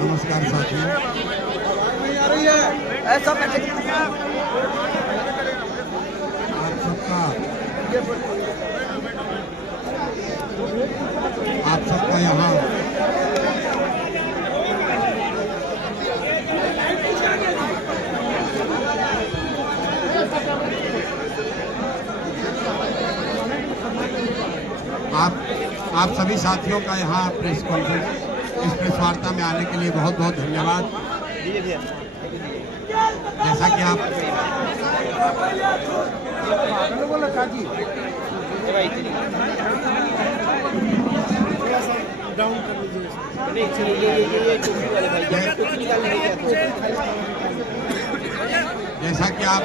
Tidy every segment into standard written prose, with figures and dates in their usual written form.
नमस्कार साथियों, आप सबका यहाँ आप सभी साथियों का यहाँ प्रेस कॉन्फ्रेंस इस प्रेस वार्ता में आने के लिए बहुत बहुत धन्यवाद। जैसा कि आप जैसा कि आप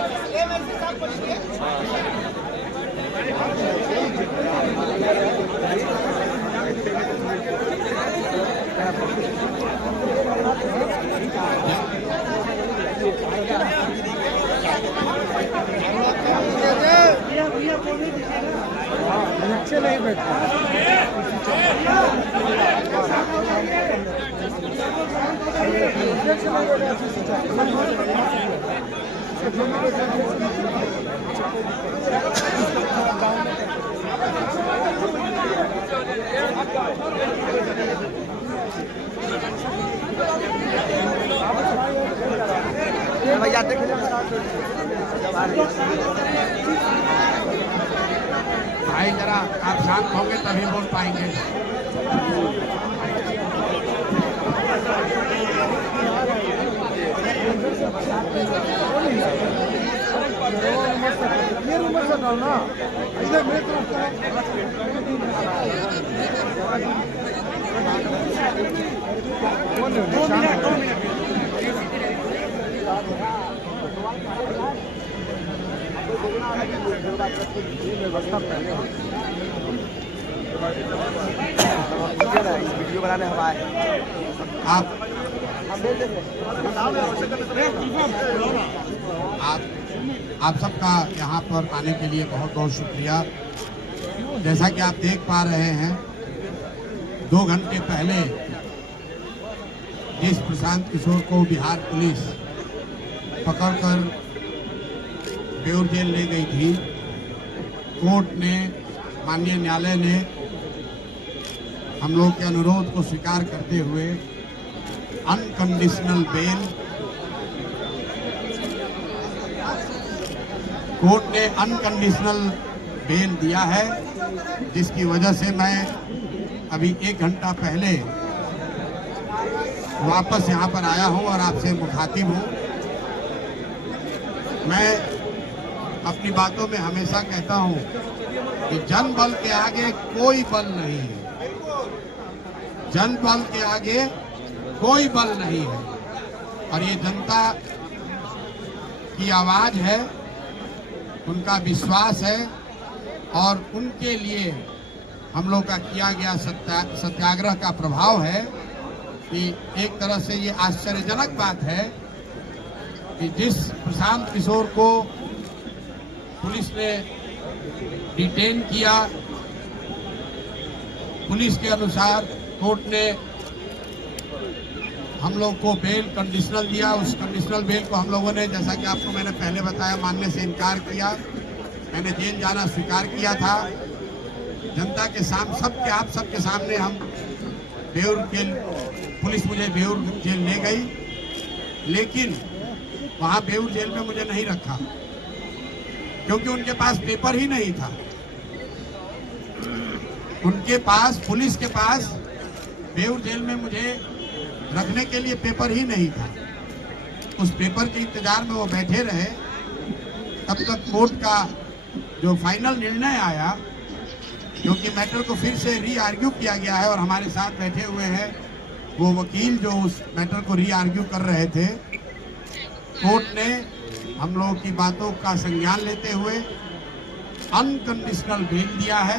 नीचे नहीं बैठा भैया भाई जरा आप शांत होंगे तभी बोल पाएंगे। वीडियो बनाने हम आए। आप सबका यहाँ पर आने के लिए बहुत बहुत शुक्रिया। जैसा कि आप देख पा रहे हैं, 2 घंटे पहले जिस प्रशांत किशोर को बिहार पुलिस पकड़कर बेउर जेल ले गई थी, कोर्ट ने, माननीय न्यायालय ने हम लोग के अनुरोध को स्वीकार करते हुए अनकंडीशनल बेल, कोर्ट ने अनकंडीशनल बेल दिया है, जिसकी वजह से मैं अभी 1 घंटा पहले वापस यहाँ पर आया हूँ और आपसे मुखातिब हूँ। मैं अपनी बातों में हमेशा कहता हूँ कि जन बल के आगे कोई बल नहीं है, जन बल के आगे कोई बल नहीं है, और ये जनता की आवाज है, उनका विश्वास है, और उनके लिए हम लोग का किया गया सत्याग्रह का प्रभाव है कि एक तरह से ये आश्चर्यजनक बात है कि जिस प्रशांत किशोर को पुलिस ने डिटेन किया, पुलिस के अनुसार कोर्ट ने हम लोग को बेल कंडीशनल दिया। उस कंडीशनल बेल को हम लोगों ने, जैसा कि आपको मैंने पहले बताया, मानने से इनकार किया। मैंने जेल जाना स्वीकार किया था। जनता के सामने, आप सबके सामने हम बेउर जेल, पुलिस मुझे बेउर जेल ले गई, लेकिन वहां बेउर जेल में मुझे नहीं रखा क्योंकि उनके पास पेपर ही नहीं था। उनके पास, पुलिस के पास बेउर जेल में मुझे रखने के लिए पेपर ही नहीं था। उस पेपर के इंतजार में वो बैठे रहे, तब तक कोर्ट का जो फाइनल निर्णय आया, क्योंकि मैटर को फिर से री आर्ग्यू किया गया है और हमारे साथ बैठे हुए हैं वो वकील जो उस मैटर को री आर्ग्यू कर रहे थे। कोर्ट ने हम लोगों की बातों का संज्ञान लेते हुए अनकंडीशनल बेल दिया है,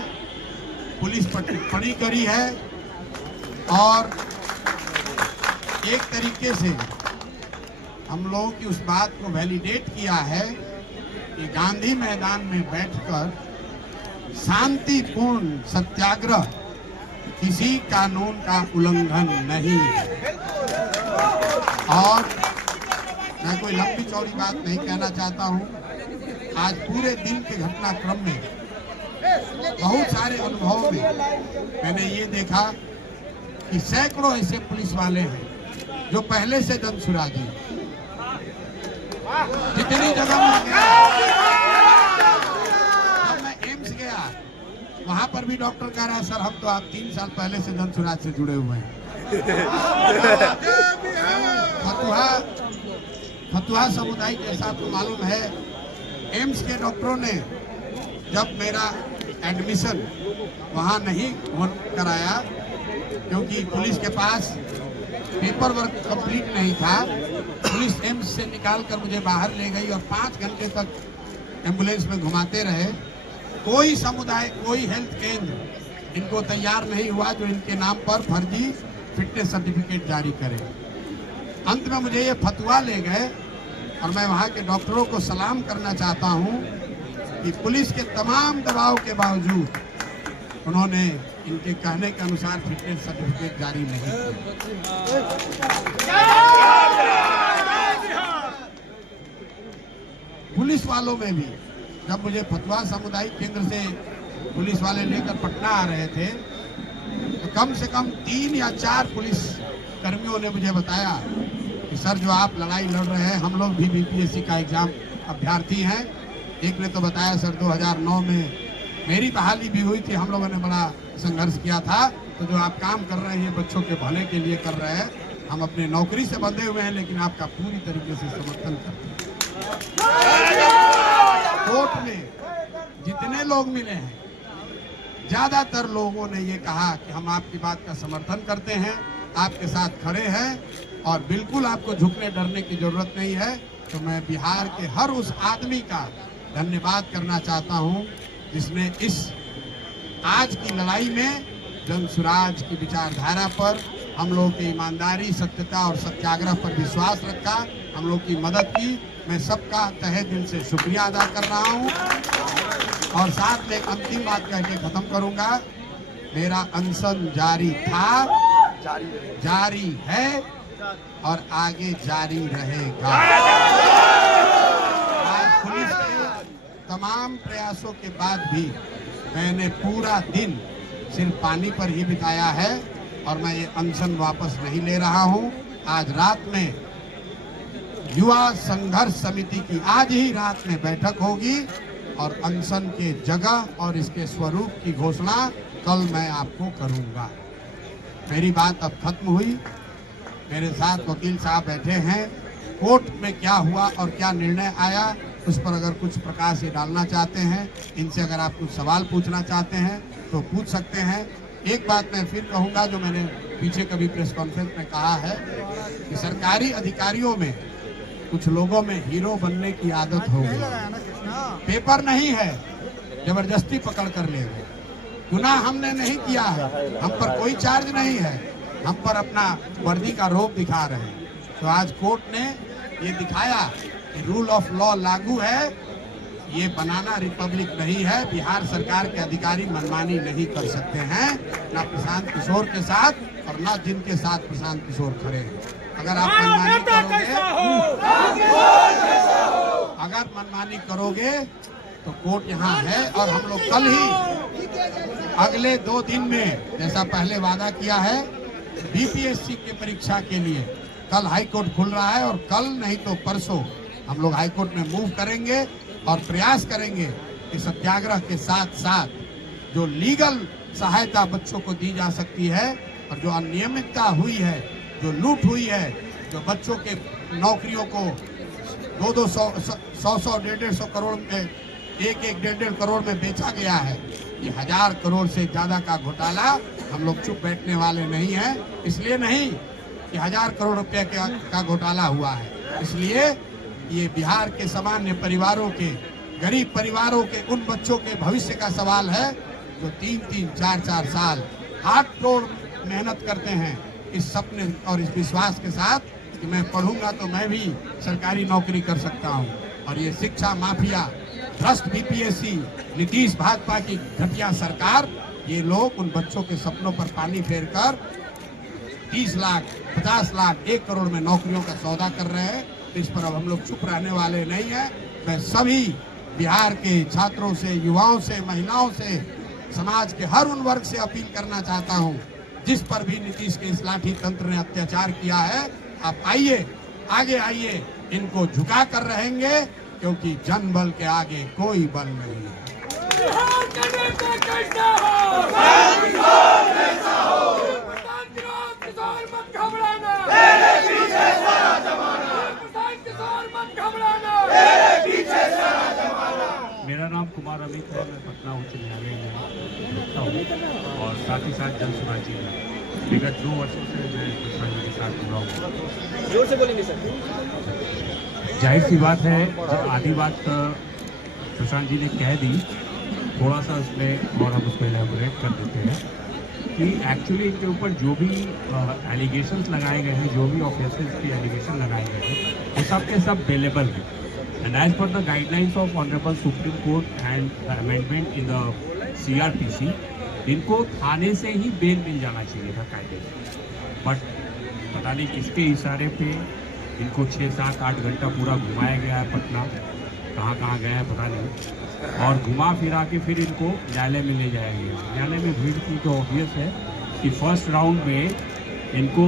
पुलिस पर टिप्पणी करी है और एक तरीके से हम लोगों की उस बात को वैलिडेट किया है कि गांधी मैदान में बैठकर शांतिपूर्ण सत्याग्रह किसी कानून का उल्लंघन नहीं है। और मैं कोई लंबी चौड़ी बात नहीं कहना चाहता हूं। आज पूरे दिन के घटनाक्रम में बहुत सारे अनुभवों में मैंने ये देखा कि सैकड़ों ऐसे पुलिस वाले हैं जो पहले से जनसुराजी, जितनी जगह में गया, जब मैं एम्स गया वहां पर भी डॉक्टर कह रहा है, सर हम तो आप 3 साल पहले से जनसुराज से जुड़े हुए हैं। फतुहा समुदाय, जैसा आपको मालूम है, एम्स के डॉक्टरों ने जब मेरा एडमिशन वहां नहीं कराया क्योंकि पुलिस के पास पेपर वर्क कंप्लीट नहीं था, पुलिस एम्स से निकालकर मुझे बाहर ले गई और 5 घंटे तक एम्बुलेंस में घुमाते रहे। कोई समुदाय, कोई हेल्थ केंद्र इनको तैयार नहीं हुआ जो इनके नाम पर फर्जी फिटनेस सर्टिफिकेट जारी करे। अंत में मुझे ये फतवा ले गए और मैं वहाँ के डॉक्टरों को सलाम करना चाहता हूँ कि पुलिस के तमाम दबाव के बावजूद उन्होंने इनके कहने के अनुसार फिटनेस सर्टिफिकेट जारी नहीं किया। पुलिस वालों में भी जब मुझे फतवा सामुदायिक केंद्र से पुलिस वाले लेकर पटना आ रहे थे तो कम से कम 3 या 4 पुलिस कर्मियों ने मुझे बताया कि सर जो आप लड़ाई लड़ रहे हैं, हम लोग भी बीपीएससी का एग्जाम अभ्यर्थी हैं। एक ने तो बताया सर 2009 में मेरी बहाली भी हुई थी, हम लोगों ने बड़ा संघर्ष किया था, तो जो आप काम कर रहे हैं बच्चों के भले के लिए कर रहे हैं, हम अपने नौकरी से बंधे हुए हैं लेकिन आपका पूरी तरीके से समर्थन करते हैं। कोर्ट में जितने लोग मिले हैं, ज्यादातर लोगों ने ये कहा कि हम आपकी बात का समर्थन करते हैं, आपके साथ खड़े हैं और बिल्कुल आपको झुकने डरने की जरूरत नहीं है। तो मैं बिहार के हर उस आदमी का धन्यवाद करना चाहता हूं जिसने इस आज की लड़ाई में जनसुराज की विचारधारा पर, हम लोग की ईमानदारी, सत्यता और सत्याग्रह पर विश्वास रखा, हम लोग की मदद की। मैं सबका तहे दिल से शुक्रिया अदा कर रहा हूं और साथ में एक अंतिम बात कह के खत्म करूंगा। मेरा अनशन जारी था, जारी है और आगे जारी रहेगा। आज पुलिस के तमाम प्रयासों के बाद भी मैंने पूरा दिन सिर्फ पानी पर ही बिताया है और मैं ये अनशन वापस नहीं ले रहा हूं। आज रात में युवा संघर्ष समिति की आज ही रात में बैठक होगी और अनशन के जगह और इसके स्वरूप की घोषणा कल मैं आपको करूंगा। मेरी बात अब खत्म हुई। मेरे साथ वकील साहब बैठे हैं। कोर्ट में क्या हुआ और क्या निर्णय आया उस पर अगर कुछ प्रकाश ये डालना चाहते हैं, इनसे अगर आप कुछ सवाल पूछना चाहते हैं तो पूछ सकते हैं। एक बात मैं फिर कहूंगा जो मैंने पीछे कभी प्रेस कॉन्फ्रेंस में कहा है कि सरकारी अधिकारियों में कुछ लोगों में हीरो बनने की आदत हो गई। पेपर नहीं है, जबरदस्ती पकड़ कर ले गए। गुनाह हमने नहीं किया है, हम पर कोई चार्ज नहीं है, हम पर अपना वर्दी का रोब दिखा रहे हैं। तो आज कोर्ट ने ये दिखाया कि रूल ऑफ लॉ लागू है। ये बनाना रिपब्लिक नहीं है। बिहार सरकार के अधिकारी मनमानी नहीं कर सकते हैं, ना प्रशांत किशोर के साथ और ना जिनके साथ प्रशांत किशोर खड़े हैं। अगर आप मनमानी करोगे तो कोर्ट यहाँ है और हम लोग कल ही अगले 2 दिन में जैसा पहले वादा किया है बीपीएससी की परीक्षा के लिए कल हाई कोर्ट खुल रहा है और कल नहीं तो परसों हम लोग हाई कोर्ट में मूव करेंगे और प्रयास करेंगे कि सत्याग्रह के साथ साथ जो लीगल सहायता बच्चों को दी जा सकती है और जो अनियमितता हुई है, जो लूट हुई है, जो बच्चों के नौकरियों को 200, 100, 150 करोड़ में 1-1.5 करोड़ में बेचा गया है। ये 1000 करोड़ से ज्यादा का घोटाला हम लोग चुप बैठने वाले नहीं हैं। इसलिए नहीं कि 1000 करोड़ रुपए का घोटाला हुआ है, इसलिए ये बिहार के सामान्य परिवारों के, गरीब परिवारों के उन बच्चों के भविष्य का सवाल है जो 3-3, 4-4 साल हाथ तोड़ मेहनत करते हैं इस सपने और इस विश्वास के साथ कि मैं पढ़ूंगा तो मैं भी सरकारी नौकरी कर सकता हूं। और ये शिक्षा माफिया, भ्रष्ट बीपीएससी, नीतीश भाजपा की घटिया सरकार, ये लोग उन बच्चों के सपनों पर पानी फेरकर 30 लाख, 50 लाख, 1 करोड़ में नौकरियों का सौदा कर रहे हैं। इस पर अब हम लोग चुप रहने वाले नहीं हैं। मैं सभी बिहार के छात्रों से, युवाओं से, महिलाओं से, समाज के हर उन वर्ग से अपील करना चाहता हूं जिस पर भी नीतीश के इस लाठी तंत्र ने अत्याचार किया है, आप आइए, आगे आइए, इनको झुका कर रहेंगे क्योंकि जनबल के आगे कोई बल नहीं है। मेरा नाम कुमार अमित है, मैं पटना उच्च न्यायालय में रहता हूँ और साथ ही साथ जन सुराजी में विगत 2 वर्षों से मैं प्रशांत के साथ जुड़ा हूँ। जोर से बोलेंगे सर। जाहिर सी बात है, जब आधी बात प्रशांत जी ने कह दी, थोड़ा सा उसमें और हम उसको एलेबोरेट कर देते हैं कि एक्चुअली इनके ऊपर जो भी एलिगेशंस लगाए गए हैं, जो भी ऑफेंसेस के एलिगेशन लगाए गए हैं, वो सब के सब बेलेबल हैं। And as per the guidelines of Honorable Supreme Court and the amendment in the CRPC, इनको थाने से ही बेल मिल जाना चाहिए था कायदे से, बट पता नहीं किसके इशारे पे इनको 6, 7, 8 घंटा पूरा घुमाया गया है पटना, कहाँ कहाँ गए हैं पता नहीं, और घुमा फिरा के फिर इनको न्यायालय में ले जाया गया। न्यायालय में भीड़ की तो ऑब्वियस है कि फर्स्ट राउंड में इनको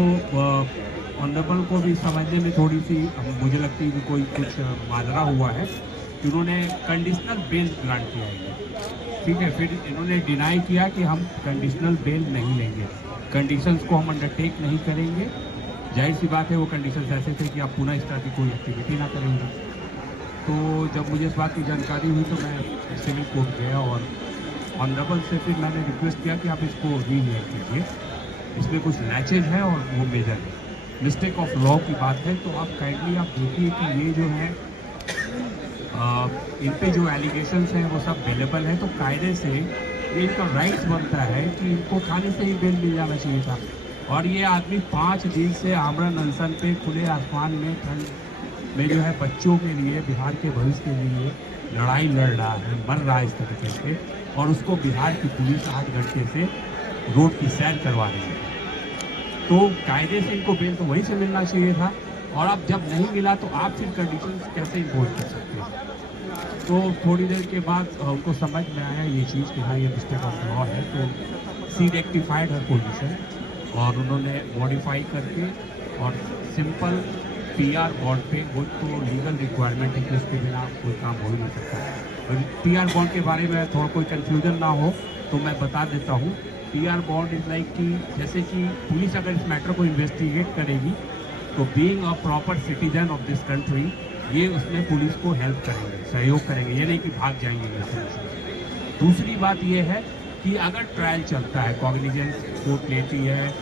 ऑनरेबल को भी समझने में थोड़ी सी मुझे लगती है कि कोई कुछ माजरा हुआ है कि उन्होंने कंडीशनल बेल ग्रांट किया है, ठीक है। फिर इन्होंने डिनाई किया कि हम कंडीशनल बेल नहीं लेंगे, कंडीशंस को हम अंडरटेक नहीं करेंगे। जाहिर सी बात है वो कंडीशंस ऐसे थे कि आप पुनः इस तरह की कोई एक्टिविटी ना करेंगे। तो जब मुझे इस बात की जानकारी हुई तो मैं सिविल कोर्ट गया और ऑनरेबल से फिर मैंने रिक्वेस्ट किया कि आप इसको रीहियर कीजिए, इसमें कुछ लैचेज है और वो मेजर है, मिस्टेक ऑफ लॉ की बात है। तो आप काइंडली आप देखिए कि ये जो है इन पे जो एलिगेशंस हैं वो सब अवेलेबल है, तो कायदे से ये इनका राइट्स बनता है कि इनको थाने से ही बेल मिल जाना चाहिए था। और ये आदमी 5 दिन से आमरण अनशन पे खुले आसमान में ठंड में जो है बच्चों के लिए, बिहार के भविष्य के लिए लड़ाई लड़ रहा है, मर रहा है इस तरीके से, और उसको बिहार की पुलिस 8 घंटे से रोड की सैर करवा रही है। तो कायदे से इनको बेल तो वहीं से मिलना चाहिए था, और अब जब नहीं मिला तो आप फिर कंडीशंस कैसे इम्पोज कर सकते हैं। तो थोड़ी देर के बाद उनको समझ में आया ये चीज़ कि हाँ ये मिस्टेक ऑफ लॉ है, तो सी रेक्टिफाइड हर पोजीशन, और उन्होंने मॉडिफाई करके और सिंपल PR बॉन्ड पे, वो तो लीगल रिक्वायरमेंट है कि उसके बिना कोई काम हो ही नहीं सकता। PR बॉन्ड के बारे में थोड़ा कोई कन्फ्यूजन ना हो तो मैं बता देता हूँ। PR बॉन्ड इज़ लाइक कि जैसे कि पुलिस अगर इस मैटर को इन्वेस्टिगेट करेगी तो being a proper citizen of this country, ये उसमें पुलिस को हेल्प करेंगे, सहयोग करेंगे, ये नहीं कि भाग जाएंगे इन्वेस्टिगेशन से। दूसरी बात ये है कि अगर ट्रायल चलता है, कॉग्निजेंस कोर्ट लेती है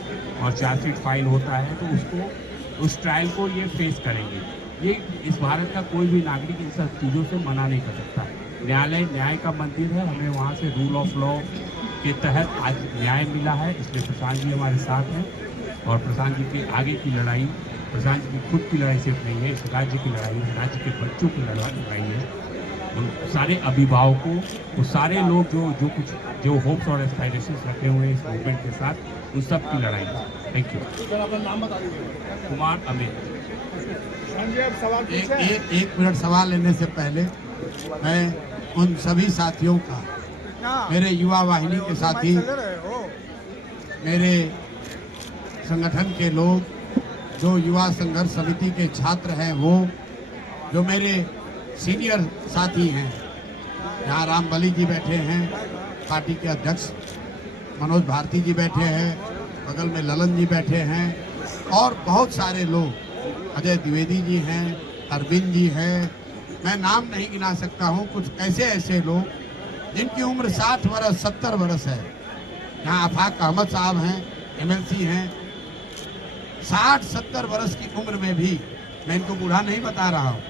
और चार्जशीट फाइल होता है, तो उसको उस ट्रायल को ये फेस करेंगे। ये इस भारत का कोई भी नागरिक इन सब चीज़ों से मना नहीं कर सकता। न्यायालय न्याय का मंदिर है, हमें वहाँ से रूल ऑफ लॉ के तहत आज न्याय मिला है, इसलिए प्रशांत जी हमारे साथ हैं। और प्रशांत जी के आगे की लड़ाई, प्रशांत जी की खुद की लड़ाई सिर्फ नहीं है, इस राज्य की लड़ाई है, राज्य के बच्चों की लड़ाई है, उन सारे अभिभावकों, वो सारे लोग जो होप्स और एस्पायरेशंस रखे हुए हैं इस मूवमेंट के साथ, उन सब की लड़ाई है। Thank you. कुमार अमित। एक मिनट सवाल लेने से पहले मैं उन सभी साथियों का, मेरे युवा वाहिनी के साथी, मेरे संगठन के लोग, जो युवा संघर्ष समिति के छात्र हैं, वो जो मेरे सीनियर साथी हैं, यहाँ राम बली जी बैठे हैं, पार्टी के अध्यक्ष मनोज भारती जी बैठे हैं, बगल में ललन जी बैठे हैं, और बहुत सारे लोग, अजय द्विवेदी जी हैं, अरविंद जी हैं, मैं नाम नहीं गिना सकता हूँ। कुछ ऐसे लोग जिनकी उम्र 60 वर्ष 70 वर्ष है। यहाँ आफाक अहमद साहब हैं, MLC हैं, 60-70 वर्ष की उम्र में भी, मैं इनको बूढ़ा नहीं बता रहा हूँ,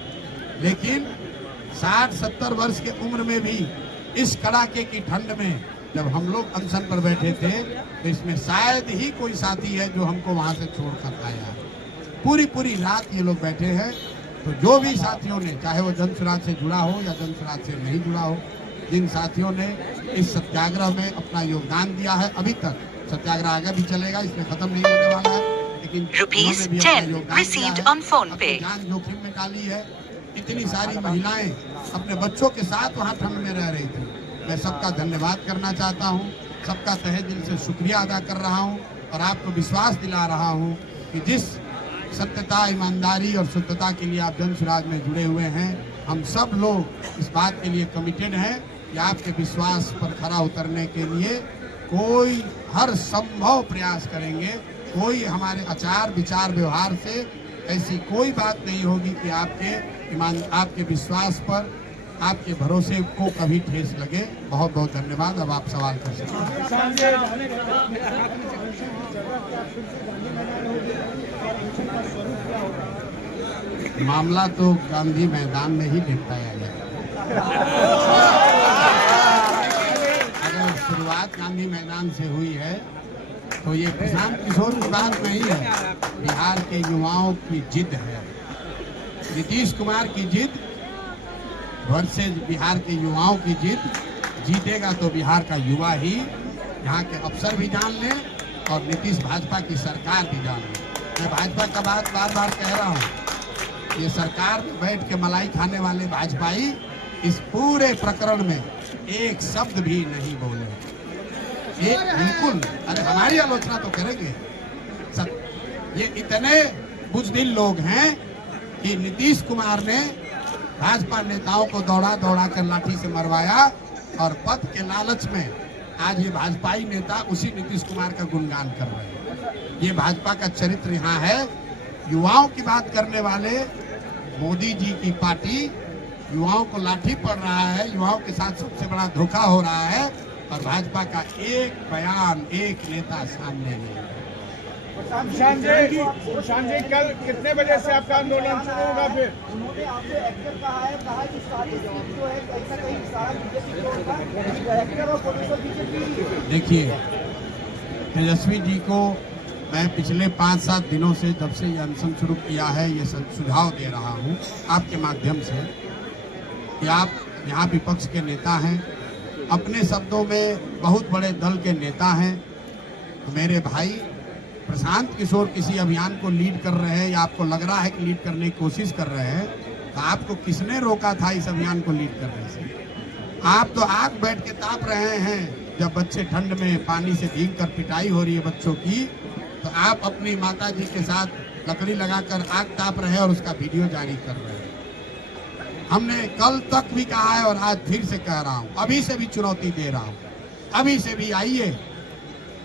लेकिन 60-70 वर्ष की उम्र में भी इस कड़ाके की ठंड में जब हम लोग अनशन पर बैठे थे, तो इसमें शायद ही कोई साथी है जो हमको वहाँ से छोड़ कर आया। पूरी रात ये लोग बैठे हैं। तो जो भी साथियों ने, चाहे वो जन सुराज से जुड़ा हो या जन सुराज से नहीं जुड़ा हो, जिन साथियों ने इस सत्याग्रह में अपना योगदान दिया है, अभी तक सत्याग्रह आगे भी चलेगा, इसमें खत्म नहीं होने वाला है, लेकिन जान जोखिम में डाली है। इतनी सारी महिलाएं अपने बच्चों के साथ वहाँ ठंड में रह रही थी। मैं सबका धन्यवाद करना चाहता हूँ, सबका तहे दिल से शुक्रिया अदा कर रहा हूँ, और आपको विश्वास दिला रहा हूँ कि जिस सत्यता, ईमानदारी और शुद्धता के लिए आप जन सुराज में जुड़े हुए हैं, हम सब लोग इस बात के लिए कमिटेड हैं कि आपके विश्वास पर खरा उतरने के लिए कोई हर संभव प्रयास करेंगे। कोई हमारे आचार विचार व्यवहार से ऐसी कोई बात नहीं होगी कि आपके विश्वास पर, आपके भरोसे को कभी ठेस लगे। बहुत बहुत धन्यवाद। अब आप सवाल कर सकते हैं। मामला तो गांधी मैदान में ही निपटाया गया। अगर शुरुआत गांधी मैदान से हुई है तो ये प्रशांत किशोर की बात नहीं है, बिहार के युवाओं की जिद है, नीतीश कुमार की जिद वर्सेज बिहार के युवाओं की जिद। जीतेगा तो बिहार का युवा ही, यहाँ के अफसर भी जान लें और नीतीश भाजपा की सरकार भी जान लें। मैं भाजपा का बात बार बार कह रहा हूँ, ये सरकार में बैठ के मलाई खाने वाले भाजपाई इस पूरे प्रकरण में एक शब्द भी नहीं बोले। ये बिल्कुल, अरे हमारी आलोचना तो करेंगे। ये इतने बुजदिल लोग हैं कि नीतीश कुमार ने भाजपा नेताओं को दौड़ा दौड़ा कर लाठी से मरवाया, और पद के लालच में आज ये भाजपाई नेता उसी नीतीश कुमार का गुणगान कर रहे हैं। ये भाजपा का चरित्र यहाँ है। युवाओं की बात करने वाले मोदी जी की पार्टी युवाओं को लाठी पड़ रहा है, युवाओं के साथ सबसे बड़ा धोखा हो रहा है, और भाजपा का एक बयान, एक नेता सामने नहीं है। प्रशांत जी, कल कितने बजे से आपका आंदोलन शुरू होगा? फिर उन्होंने आपसे एक्टर कहा कि सारी सीट जो है कहीं ना कहीं सारा बीजेपी को होगा, एक्टर और पुलिस और बीजेपी। देखिए, तेजस्वी जी को मैं पिछले 5-7 दिनों से जब से ये अनशन शुरू किया है ये सुझाव दे रहा हूँ आपके माध्यम से कि आप यहाँ विपक्ष के नेता हैं, अपने शब्दों में बहुत बड़े दल के नेता हैं। तो मेरे भाई प्रशांत किशोर किसी अभियान को लीड कर रहे हैं या आपको लग रहा है कि लीड करने की कोशिश कर रहे हैं, तो आपको किसने रोका था इस अभियान को लीड करने से? आप तो आग बैठ के ताप रहे हैं। जब बच्चे ठंड में पानी से भीग कर पिटाई हो रही है बच्चों की, तो आप अपनी माता जी के साथ लकड़ी लगाकर आग ताप रहे हैं और उसका वीडियो जारी कर रहे हैं। हमने कल तक भी कहा है और आज फिर से कह रहा हूं, अभी से भी चुनौती दे रहा हूं, अभी से भी आइए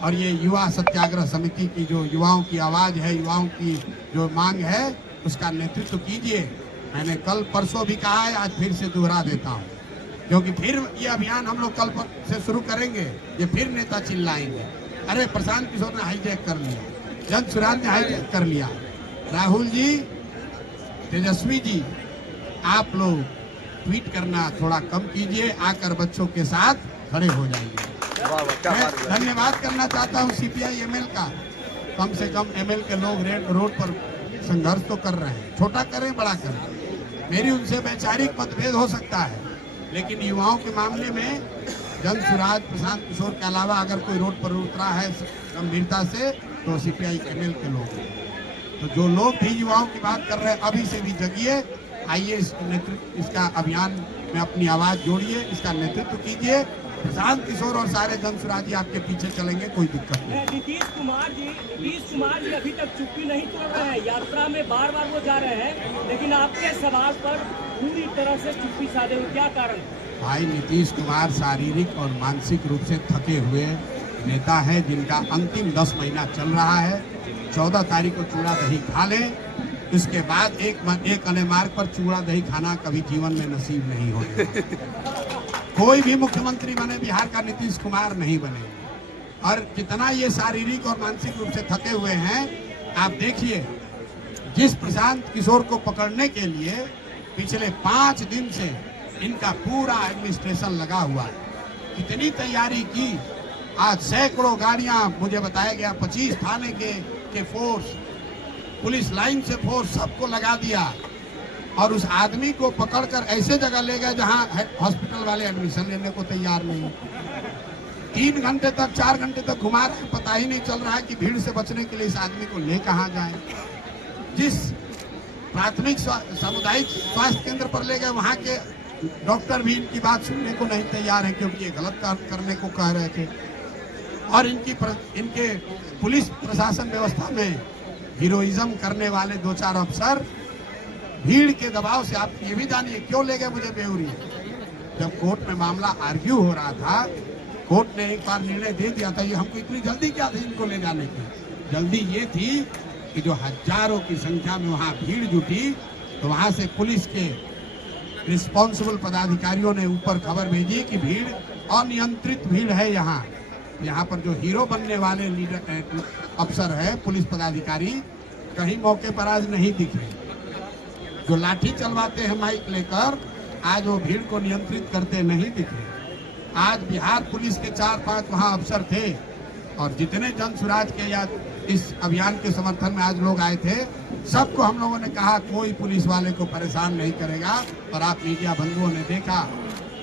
और ये युवा सत्याग्रह समिति की जो युवाओं की आवाज है, युवाओं की जो मांग है, उसका नेतृत्व कीजिए। मैंने कल परसों भी कहा है, आज फिर से दोहरा देता हूं, क्योंकि फिर ये अभियान हम लोग कल से शुरू करेंगे। ये फिर नेता चिल्लाएंगे, अरे प्रशांत किशोर ने हाईजैक कर लिया, जन सुराज ने हाईजैक कर लिया। राहुल जी, तेजस्वी जी, आप लोग ट्वीट करना थोड़ा कम कीजिए, आकर बच्चों के साथ खड़े हो जाइए। मैं धन्यवाद करना चाहता हूं सीपीआई एमएल का। कम से कम एमएल के लोग रोड पर संघर्ष तो कर रहे हैं, छोटा करें बड़ा करें। मेरी उनसे वैचारिक मतभेद हो सकता है, लेकिन युवाओं के मामले में जन सुराज प्रशांत किशोर के अलावा अगर कोई रोड पर उतरा है गंभीरता से, तो सीपीआई एमएल के लोग। तो जो लोग भी युवाओं की बात कर रहे हैं, अभी से भी जगिए, आइए इसका अभियान में अपनी आवाज जोड़िए, इसका नेतृत्व कीजिए। प्रशांत किशोर और सारे जनसुराजी आपके पीछे चलेंगे, कोई दिक्कत नहीं। नीतीश कुमार जी अभी तक चुप्पी नहीं तोड़ रहे हैं। यात्रा में बार बार वो जा रहे हैं, लेकिन आपके सवाल पर पूरी तरह से चुप्पी साधे हुए, क्या कारण? भाई, नीतीश कुमार शारीरिक और मानसिक रूप से थके हुए नेता है, जिनका अंतिम 10 महीना चल रहा है। 14 तारीख को चूड़ा दही खा लें, इसके बाद एक अने मार्ग पर चूड़ा दही खाना कभी जीवन में नसीब नहीं होगा। कोई भी मुख्यमंत्री बने बिहार का, नीतीश कुमार नहीं बने। और कितना ये शारीरिक और मानसिक रूप से थके हुए हैं, आप देखिए। जिस प्रशांत किशोर को पकड़ने के लिए पिछले 5 दिन से इनका पूरा एडमिनिस्ट्रेशन लगा हुआ है, कितनी तैयारी की। आज सैकड़ों गाड़ियां, मुझे बताया गया 25 थाने के फोर्स, पुलिस लाइन से फोर्स, सबको लगा दिया और उस आदमी को पकड़कर ऐसे जगह ले गए जहां हॉस्पिटल वाले एडमिशन लेने को तैयार नहीं। 3 घंटे तक 4 घंटे तक घुमा रहे, पता ही नहीं चल रहा है कि भीड़ से बचने के लिए इस आदमी को ले कहां जाए। जिस प्राथमिक सामुदायिक स्वास्थ्य केंद्र पर ले गए, वहां के डॉक्टर भी इनकी बात सुनने को नहीं तैयार है, क्योंकि ये गलत काम करने को कह रहे थे। और इनके पुलिस प्रशासन व्यवस्था में हीरोइज्म करने वाले 2-4 अफसर भीड़ के दबाव से, आप ये भी जानिए क्यों ले गए मुझे बेउरी। जब कोर्ट में मामला आर्ग्यू हो रहा था, कोर्ट ने एक बार निर्णय दे दिया था। ये हमको इतनी जल्दी क्या थी इनको ले जाने की? जल्दी ये थी कि जो हजारों की संख्या में वहां भीड़ जुटी, तो वहां से पुलिस के रिस्पॉन्सिबल पदाधिकारियों ने ऊपर खबर भेजी कि भीड़ अनियंत्रित भीड़ है। यहाँ पर जो हीरो बनने वाले लीडर अफसर है, पुलिस पदाधिकारी, कहीं मौके पर आज नहीं दिख रहे। जो लाठी चलवाते हैं माइक लेकर, आज वो भीड़ को नियंत्रित करते नहीं दिख रहे। आज बिहार पुलिस के 4-5 वहाँ अफसर थे, और जितने जन सुराज के या इस अभियान के समर्थन में आज लोग आए थे, सबको हम लोगों ने कहा कोई पुलिस वाले को परेशान नहीं करेगा। और आप मीडिया बंधुओं ने देखा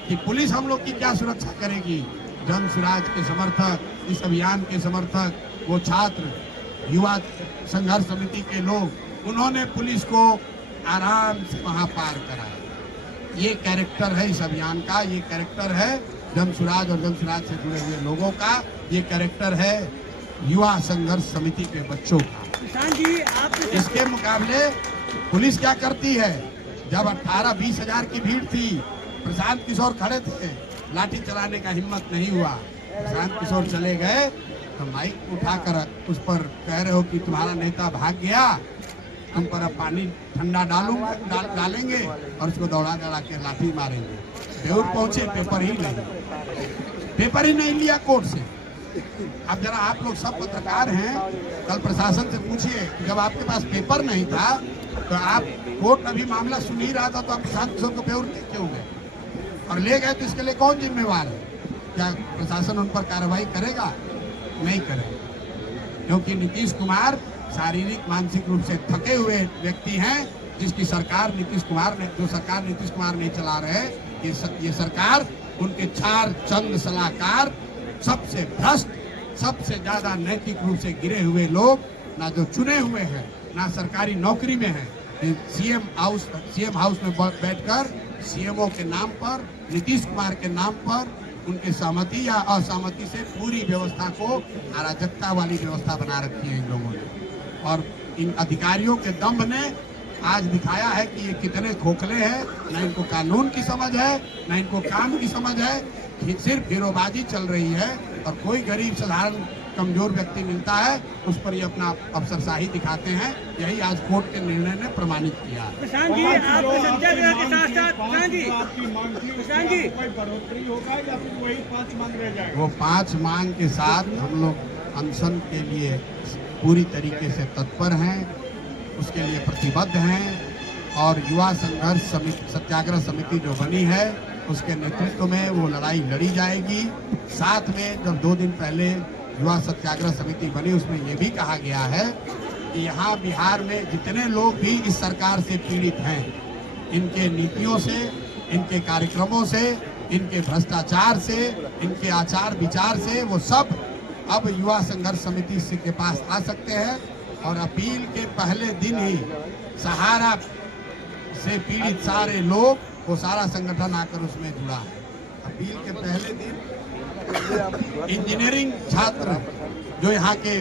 कि पुलिस हम लोग की क्या सुरक्षा करेगी। जन सुराज के समर्थक, इस अभियान के समर्थक, वो छात्र, युवा संघर्ष समिति के लोग, उन्होंने पुलिस को आराम से वहां पार कराया। ये कैरेक्टर है इस अभियान का, ये कैरेक्टर है जन सुराज और जन सुराज से जुड़े हुए लोगों का, ये कैरेक्टर है युवा संघर्ष समिति के बच्चों का। इसके मुकाबले पुलिस क्या करती है? जब 18-20 हजार की भीड़ थी, प्रशांत किशोर खड़े थे, लाठी चलाने का हिम्मत नहीं हुआ। प्रशांत किशोर चले गए तो माइक उठाकर उस पर कह रहे हो कि तुम्हारा नेता भाग गया, तुम पर अब पानी ठंडा डालेंगे और उसको दौड़ा के लाठी मारेंगे। बेउर पहुंचे, पेपर ही नहीं लिया कोर्ट से। अब जरा आप लोग सब पत्रकार हैं, कल प्रशासन से पूछिए कि जब आपके पास पेपर नहीं था तो आप कोर्ट में भी मामला सुन ही रहा था, तो आप प्रशांत किशोर को बेउर क्यों गए और ले गए? तो इसके लिए कौन जिम्मेवार है? क्या प्रशासन उन पर कार्रवाई करेगा? नहीं करेगा। क्योंकि नीतीश कुमार शारीरिक मानसिक रूप से थके हुए व्यक्ति हैं, जिसकी सरकार नीतीश कुमार ने, जो सरकार नीतीश कुमार नहीं चला रहे, ये सरकार उनके 4 चंद सलाहकार, सबसे भ्रष्ट, सबसे ज्यादा नैतिक रूप से गिरे हुए लोग, ना जो चुने हुए हैं, ना सरकारी नौकरी में हैं, सीएम हाउस में बैठकर सीएमओ के नाम पर, नीतीश कुमार के नाम पर, उनके सहमति या असहमति से पूरी व्यवस्था को अराजकता वाली व्यवस्था बना रखी है इन लोगों ने। और इन अधिकारियों के दम्भ ने आज दिखाया है कि ये कितने खोखले हैं, न इनको कानून की समझ है, न इनको काम की समझ है, सिर्फ हीरोबाजी चल रही है। और कोई गरीब साधारण कमजोर व्यक्ति मिलता है, उस पर ये अपना अफसरशाही दिखाते हैं। यही आज कोर्ट के निर्णय ने प्रमाणित किया। प्रशांत जी, आप सत्याग्रह के साथ साथ प्रशांत जी, कोई बढ़ोतरी होगा या फिर वही 5 मांग रह जाएगा? वो 5 मांग के साथ हम लोग अनशन के लिए पूरी तरीके से तत्पर हैं, उसके लिए प्रतिबद्ध हैं। और युवा संघर्ष समिति, सत्याग्रह समिति जो बनी है, उसके नेतृत्व में वो लड़ाई लड़ी जाएगी। साथ में जब 2 दिन पहले युवा सत्याग्रह समिति बनी, उसमें ये भी कहा गया है कि यहाँ बिहार में जितने लोग भी इस सरकार से पीड़ित हैं, इनके नीतियों से, इनके कार्यक्रमों से, इनके भ्रष्टाचार से, इनके आचार विचार से, वो सब अब युवा संघर्ष समिति के पास आ सकते हैं। और अपील के पहले दिन ही सहारा से पीड़ित सारे लोग, वो सारा संगठन आकर उसमें जुड़ा है। अपील के पहले दिन इंजीनियरिंग छात्र जो यहाँ के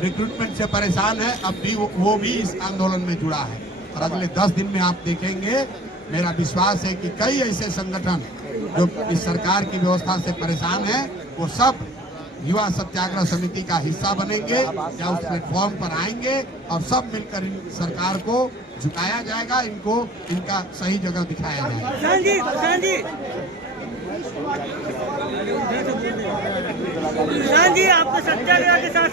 रिक्रूटमेंट से परेशान है, अब भी वो भी इस आंदोलन में जुड़ा है। और अगले 10 दिन में आप देखेंगे, मेरा विश्वास है कि कई ऐसे संगठन जो इस सरकार की व्यवस्था से परेशान हैं, वो सब युवा सत्याग्रह समिति का हिस्सा बनेंगे या उस प्लेटफॉर्म पर आएंगे, और सब मिलकर इन सरकार को झुकाया जाएगा, इनको इनका सही जगह दिखाया जाएगा। प्रशांत जी, आपको सत्याग्रह के साथ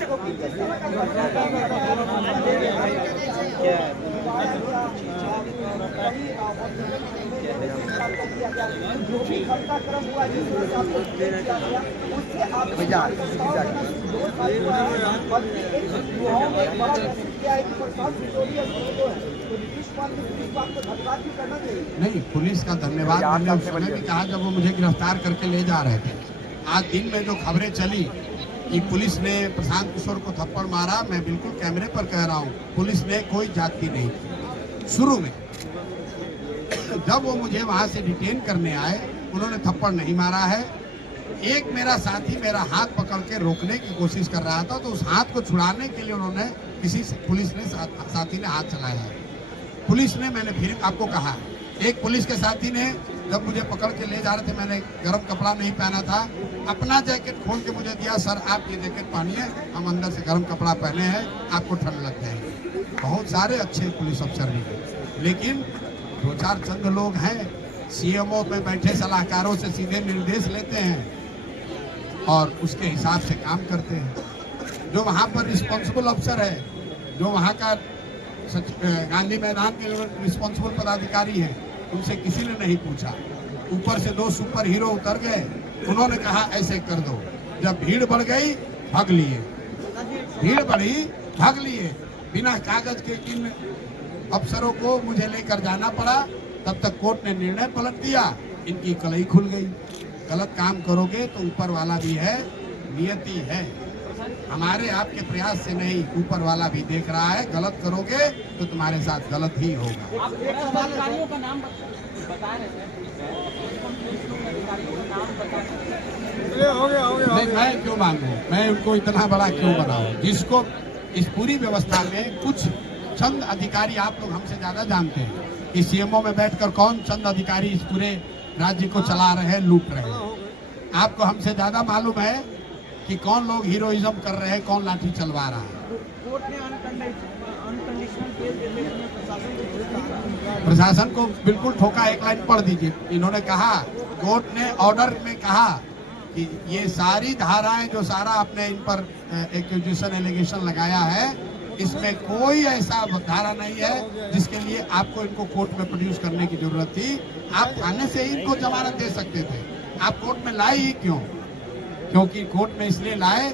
नहीं, पुलिस का धन्यवाद। मैंने उस समय भी कहा जब वो मुझे गिरफ्तार करके ले जा रहे थे। आज दिन में जो खबरें चली कि पुलिस ने प्रशांत किशोर को थप्पड़ मारा, मैं बिल्कुल कैमरे पर कह रहा हूँ, पुलिस ने कोई जाति नहीं की। शुरू में जब वो मुझे वहां से डिटेन करने आए, उन्होंने थप्पड़ नहीं मारा है। एक मेरा साथी मेरा हाथ पकड़ के रोकने की कोशिश कर रहा था, तो उस हाथ को छुड़ाने के लिए उन्होंने पुलिस ने साथी ने हाथ चलाया है। पुलिस ने, मैंने फिर आपको कहा, एक पुलिस के साथी ने जब मुझे पकड़ के ले जा रहे थे, मैंने गर्म कपड़ा नहीं पहना था, अपना जैकेट खोल के मुझे दिया, सर आप ये जैकेट पहनिए, हम अंदर से गर्म कपड़ा पहने हैं, आपको ठंड लग जाएगी। बहुत सारे अच्छे पुलिस अफसर भी हैं, लेकिन 2-4 चंद लोग हैं, सीएमओ पे बैठे सलाहकारों से सीधे निर्देश लेते हैं और उसके हिसाब से काम करते हैं। जो वहाँ पर रिस्पॉन्सिबल अफसर है, जो वहाँ का गांधी मैदान के रिस्पॉन्सिबल पदाधिकारी हैं, उनसे किसी ने नहीं पूछा। ऊपर से 2 सुपर हीरो उतर गए, उन्होंने कहा ऐसे कर दो। जब भीड़ बढ़ गई, भाग लिए, भीड़ बढ़ी, भाग लिए। बिना कागज के इन अफसरों को मुझे लेकर जाना पड़ा। तब तक कोर्ट ने निर्णय पलट दिया, इनकी कलई खुल गई। गलत काम करोगे तो ऊपर वाला भी है, नियति है, हमारे आपके प्रयास से नहीं, ऊपर वाला भी देख रहा है। गलत करोगे तो तुम्हारे साथ गलत ही होगा। नहीं, मैं क्यों मांगू, मैं उनको इतना बड़ा क्यों बनाऊं? जिसको इस पूरी व्यवस्था में कुछ चंद अधिकारी, आप लोग हमसे ज्यादा जानते हैं कि सीएमओ में बैठकर कौन चंद अधिकारी इस पूरे राज्य को चला रहे हैं, लूट रहे हैं। आपको हमसे ज्यादा मालूम है कि कौन लोग हीरोइज्म कर रहे हैं, कौन लाठी चलवा रहा है। प्रशासन को बिल्कुल ठोका। एक लाइन पढ़ दीजिए। इन्होंने कहा, कोर्ट ने ऑर्डर में कहा कि ये सारी धाराएं जो सारा आपने इन पर एक्यूजेशन एलिगेशन लगाया है, इसमें कोई ऐसा धारा नहीं है जिसके लिए आपको इनको कोर्ट में प्रोड्यूस करने की जरूरत थी। आप थाने से ही इनको जमानत दे सकते थे। आप कोर्ट में लाए ही क्यों? क्योंकि कोर्ट में इसलिए लाए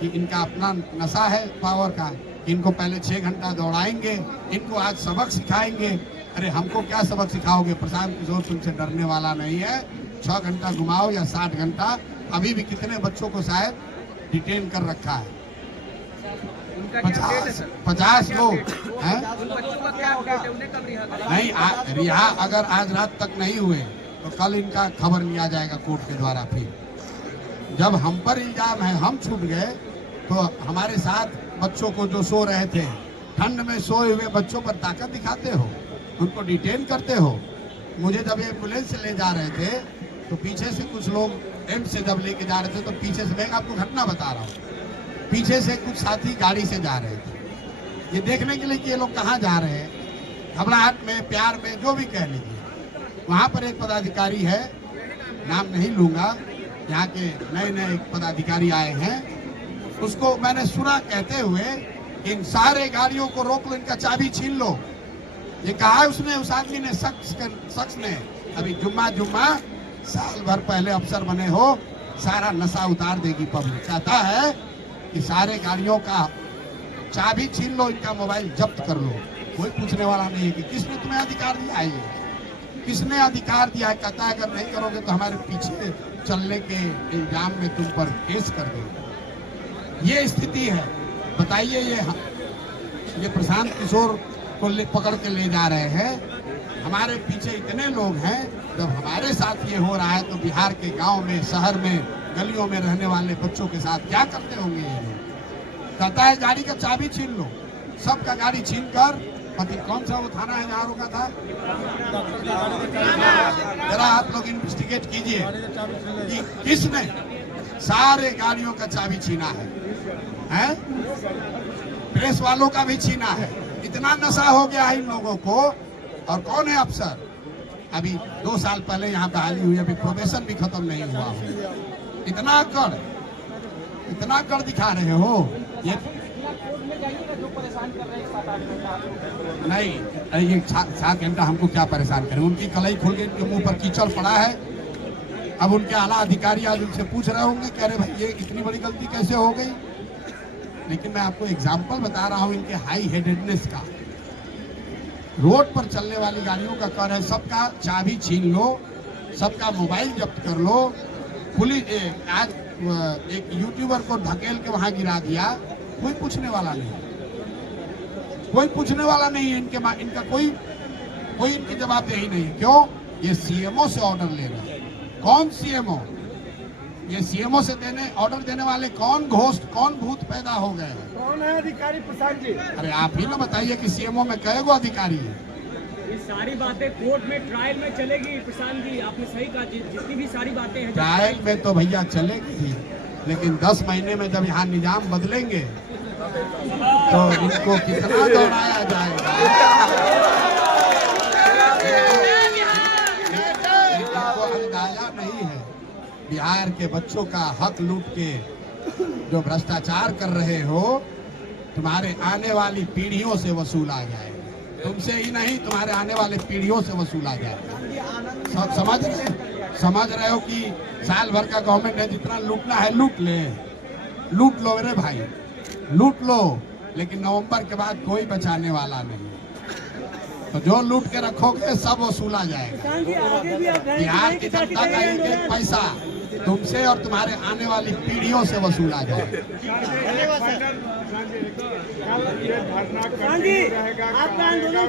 कि इनका अपना नशा है पावर का, इनको पहले 6 घंटा दौड़ाएंगे, इनको आज सबक सिखाएंगे। अरे हमको क्या सबक सिखाओगे? प्रशांत किशोर तुमसे डरने वाला नहीं है। 6 घंटा घुमाओ या 60 घंटा, अभी भी कितने बच्चों को शायद डिटेन कर रखा है। 50 लोग हैं नहीं रिहा अगर आज रात तक नहीं हुए तो कल इनका खबर लिया जाएगा कोर्ट के द्वारा। फिर जब हम पर इल्जाम है हम छूट गए तो हमारे साथ बच्चों को जो सो रहे थे, ठंड में सोए हुए बच्चों पर ताकत दिखाते हो, उनको डिटेन करते हो। मुझे जब एम्बुलेंस से ले जा रहे थे तो पीछे से कुछ लोग एम्स से जब लेके जा रहे थे तो पीछे से, मैं आपको घटना बता रहा हूँ, पीछे से कुछ साथी गाड़ी से जा रहे थे ये देखने के लिए कि ये लोग कहाँ जा रहे हैं, घबराहट में, प्यार में, जो भी कह लीजिए। वहाँ पर एक पदाधिकारी है, नाम नहीं लूंगा, यहाँ के नए नए पदाधिकारी आए हैं, उसको मैंने सुना कहते हुए इन सारे गाड़ियों को रोक लो, इनका चाबी छीन लो। ये कहा उसने, उस आदमी ने, शख्स ने। अभी जुम्मा साल भर पहले अफसर बने हो, सारा नशा उतार देगी पब्लिक। चाहता है कि सारे गाड़ियों का चाबी छीन लो, इनका मोबाइल जब्त कर लो। कोई पूछने वाला नहीं है कि किसने तुम्हें अधिकार दिया है, ये किसने अधिकार दिया है। कहता है अगर नहीं करोगे तो हमारे पीछे चलने के इल्जाम में तुम पर केस कर देंगे। ये स्थिति है। बताइए, ये प्रशांत किशोर को पकड़ के ले जा रहे हैं, हमारे पीछे इतने लोग हैं। जब हमारे साथ ये हो रहा है तो बिहार के गांव में, शहर में, गलियों में रहने वाले बच्चों के साथ क्या करते होंगे ये लोग। कहता है गाड़ी का चाबी छीन लो, सबका गाड़ी छीन कर, पति कौन सा वो थाना है जहाँ रुका था, जरा आप लोग इन्वेस्टिगेट कीजिए कि किसने सारे गाड़ियों का चाबी छीना है? प्रेस वालों का भी छीना है। इतना नशा हो गया है इन लोगों को। और कौन है अफसर? अभी 2 साल पहले यहाँ बहाली हुई, अभी प्रोबेशन भी खत्म नहीं हुआ हो। इतना कर दिखा रहे हो। ये नहीं, ये 7 घंटा हमको क्या परेशान करें? उनकी कलाई खुल गई, उनके मुंह पर कीचड़ पड़ा है। अब उनके आला अधिकारी आज उनसे पूछ रहे होंगे कि अरे भाई ये इतनी बड़ी गलती कैसे हो गई। लेकिन मैं आपको एग्जाम्पल बता रहा हूँ इनके हाई हेडेडनेस का। रोड पर चलने वाली गाड़ियों का कर है सबका चाबी छीन लो, सबका मोबाइल जब्त कर लो। पुलिस आज एक यूट्यूबर को ढकेल के वहां गिरा दिया, कोई पूछने वाला नहीं, कोई पूछने वाला नहीं है। इनका कोई इनकी जवाबदेही नहीं। क्यों? ये सीएमओ से ऑर्डर ले रहा है। कौन सीएमओ? ये सीएमओ से ऑर्डर देने वाले कौन घोस्ट, कौन भूत पैदा हो गए हैं? कौन है अधिकारी प्रशांत जी? अरे आप ही ना बताइए कि सीएमओ में कई गो अधिकारी है। ये सारी बातें कोर्ट में, ट्रायल में चलेगी प्रशांत जी, आपने सही कहा। जितनी भी सारी बातें हैं ट्रायल में तो भैया चलेगी, लेकिन 10 महीने में जब यहाँ निजाम बदलेंगे तो इनको कितना दौड़ाया जाएगा। इनको अंदाजा नहीं है बिहार के बच्चों का हक लूट के जो भ्रष्टाचार कर रहे हो, तुम्हारे आने वाली पीढ़ियों से वसूला जाएगा। तुमसे ही नहीं, तुम्हारे आने वाले पीढ़ियों से वसूला जाएगा। समझ रहे हो कि साल भर का गवर्नमेंट है, जितना लूटना है लूट लो मेरे भाई, लूट लो। लेकिन नवंबर के बाद कोई बचाने वाला नहीं। तो जो लूट के रखोगे सब वसूला जाएगा। बिहार की जनता का एक पैसा तुमसे और तुम्हारे आने वाली पीढ़ियों से वसूला जाएगा।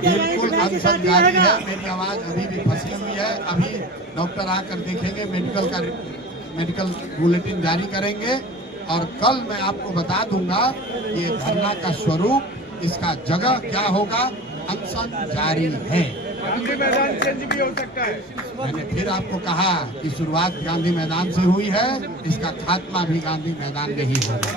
बिल्कुल अनशन जारी है। मेरी आवाज अभी भी फंसी हुई है। अभी डॉक्टर आकर देखेंगे, मेडिकल बुलेटिन जारी करेंगे और कल मैं आपको बता दूंगा ये धरना का स्वरूप, इसका जगह क्या होगा। अनशन जारी है। गांधी मैदान चेंज भी हो सकता है। मैंने फिर आपको कहा कि शुरुआत गांधी मैदान से हुई है, इसका खात्मा भी गांधी मैदान में ही होगा।